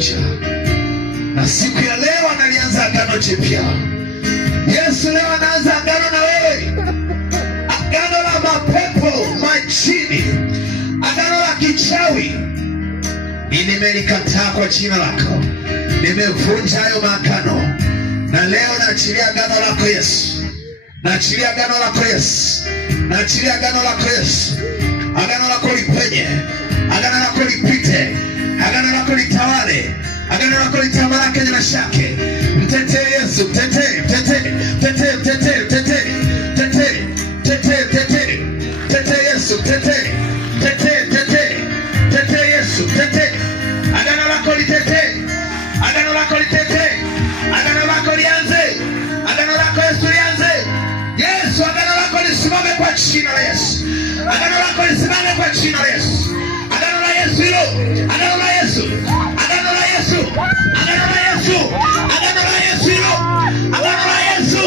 limekuja, na siku ya leo analianza agano jipya. Yesu leo anaanza agano na wewe, agano la mapepo, majini, agano la kichawi. Nimelikataa kwa jina lako, nimevunja hayo maagano, na leo naachilia agano lako Yesu, naachilia agano lako Yesu, naachilia agano lako Yesu. Agano lako lipenye, agano lako lipite, agano lako litawale, agano lako litamalake na shake. Mtetee Yesu, mtetee, mtetee, mtetee, mtetee, mtetee, mtetee, mtetee, mtetee, mtetee Yesu, mtetee, mtetee, mtetee, mtetee Yesu, mtetee. Agano lako litetee, agano lako litetee, agano lako lianze, agano lako Yesu lianze. Yesu, agano lako lisimame kwa jina la Yesu, agano lako lisimame kwa jina la Yesu, agano la Yesu hilo, agano la Yesu, agano la Yesu, agano la Yesu, agano la Yesu hilo, agano la Yesu,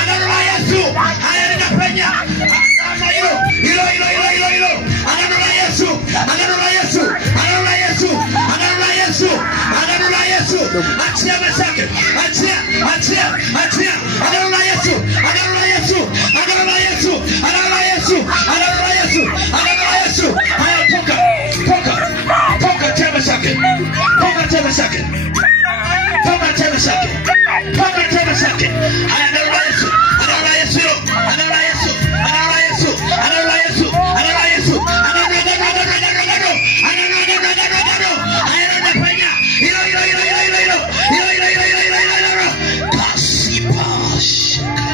agano la Yesu. Haya linapenya, agano hilo, hilo, hilo, hilo, hilo, hilo, agano la Yesu, agano la Yesu, agano la Yesu, agano la Yesu, agano la Yesu. Achia masake, achia, achia, achia, agano la Yesu, agano la Yesu, agano la Yesu, agano la Yesu, agano la Yesu, agano la Yesu. Haya toka, toka, toka chama chake, toka chama chake, toka chama chake, toka chama chake. Haya agano la Yesu, agano la Yesu, agano la Yesu, agano la Yesu, agano la Yesu, agano la Yesu, agano la Yesu, agano. Haya linapenya, hilo, hilo, hilo, hilo, hilo, hilo, hilo, hilo, hilo, hilo, hilo. Kasipa shaka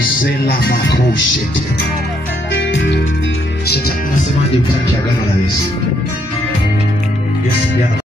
zela makushete. Shetani anasemaje utaki agano la Yesu? Yes, yeah.